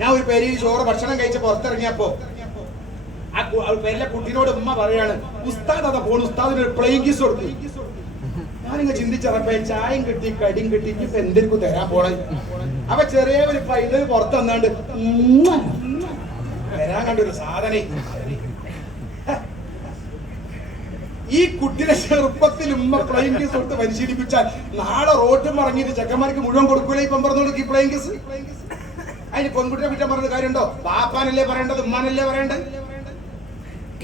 ഞാൻ ഒരു പേര് ചോറ് ഭക്ഷണം കഴിച്ച് പുറത്തിറങ്ങിയപ്പോ ആ പേരിലെ കുട്ടീനോട് ഉമ്മ പറയാണ്, ഉസ്താദ് അതാ പോണു, ഉസ്താദിന് ഒരു പ്ലെയിൻ കിസ് കൊടുത്തു. ഞാനിങ്ങ് ചിന്തിച്ചപ്പോ ചായയും കിട്ടി കടിയും കിട്ടി, ഇപ്പൊ എന്തെങ്കിലും തരാൻ പോണേ. അപ്പൊ ചെറിയ ഒരു പൈതൽ പുറത്ത് വന്നാണ്ട് വരാൻ കണ്ടൊരു സാധനം. ഈ കുട്ടിയുടെ ചെറുപ്പത്തിൽ ഉമ്മ പ്ലെയിൻ കിസ് കൊടുത്ത് പരിശീലിപ്പിച്ചാൽ നാളെ റോട്ടും ഇറങ്ങിയിട്ട് ചെക്കന്മാർക്ക് മുഴുവൻ കൊടുക്കൂലേ ഇപ്പം പറഞ്ഞോളൂ ഈ പ്ലെയിൻ കിസ്. അതിന് പെൺകുട്ടിയെ കുറ്റം പറഞ്ഞ കാര്യമുണ്ടോ? ബാപ്പാനല്ലേ പറയേണ്ടത്, ഉമ്മാനല്ലേ പറയേണ്ടത്?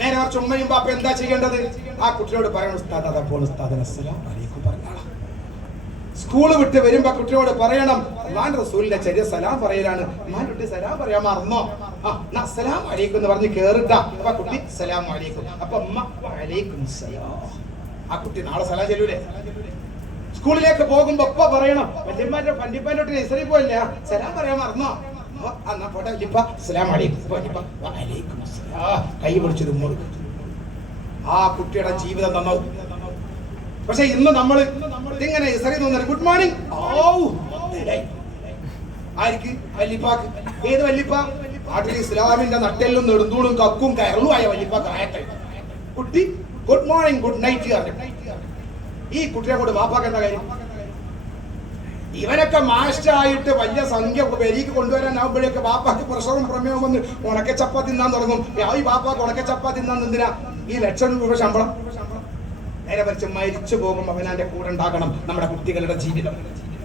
നേരെ മറിച്ച് ഉമ്മയും ബാപ്പ എന്താ ചെയ്യേണ്ടത്? ആ കുട്ടിയോട് പറയണം, ഉസ്താദ് അതാ പോണു, ഉസ്താദിന് അസ്സലാമു അലൈക്കും പറഞ്ഞാളാം. സ്കൂള് വിട്ട് വരുമ്പോ കുട്ടിയോട് പറയണം, അല്ലാഹുവിന്റെ റസൂലിന്റെ ചെറിയ സലാം പറയലാണ്, കുട്ടി സലാം പറയാൻ മറന്നോ? അസ്സലാമു അലൈക്കും എന്ന് പറഞ്ഞ് കേറിട്ടാ. അപ്പൊ കുട്ടി അസ്സലാമു അലൈക്കും, അപ്പൊ ഉമ്മ വഅലൈക്കും സലാം. ആ കുട്ടി നാളെ സലാം ചെല്ലൂലേ? സ്കൂളിലേക്ക് പോകുമ്പോ ഒപ്പ പറയണം, വല്യമ്മാരുടെ പണ്ടിപ്പാൻ്റെ നഴ്സറി പോയില്ല, സലാം പറയാൻ മറന്നോ? എന്നാ പോട്ടെ വല്യപ്പ, അസ്സലാമു അലൈക്കും. വഅലൈക്കും സലാം. കൈ പിടിച്ചൊരു ഉമ്മ. ആ കുട്ടിയുടെ ജീവിതം നന്നാവും. പക്ഷെ ഇന്ന് നമ്മൾ ഇങ്ങനെ ഗുഡ് മോർണിംഗ് ആർക്ക്? വല്യപ്പാക്ക്. ഏത് വല്യപ്പ? നാട്ടിൽ ഇസ്ലാമിന്റെ നട്ടെല്ലും നെടുന്തൂണും കക്കും കയറുവായ വല്യപ്പ കായത്തെ കുട്ടി ഗുഡ് മോർണിംഗ് ഗുഡ് നൈറ്റ്. ഈ കുട്ടിയെ കൊണ്ട് വാപ്പാക്ക് എന്താ കാര്യം? ഇവനൊക്കെ മാസ്റ്റായിട്ട് വലിയ സംഖ്യ പെരീക്ക് കൊണ്ടുവരാനാവുമ്പോഴേക്ക് ബാപ്പാക്ക് പ്രഷറും പ്രമേയവും വന്ന് ഉണക്കച്ചപ്പ തിന്നാൻ തുടങ്ങും. ഈ ബാപ്പാക്ക് ഉണക്കച്ചപ്പ തിന്നാൻ എന്തിനാ ഈ ₹1,00,000 ശമ്പളം? നേരെ മറിച്ച് മരിച്ചു പോകുമ്പോൾ അവനാന്റെ കൂടെ ഉണ്ടാകണം നമ്മുടെ കുട്ടികളുടെ ജീവിതം.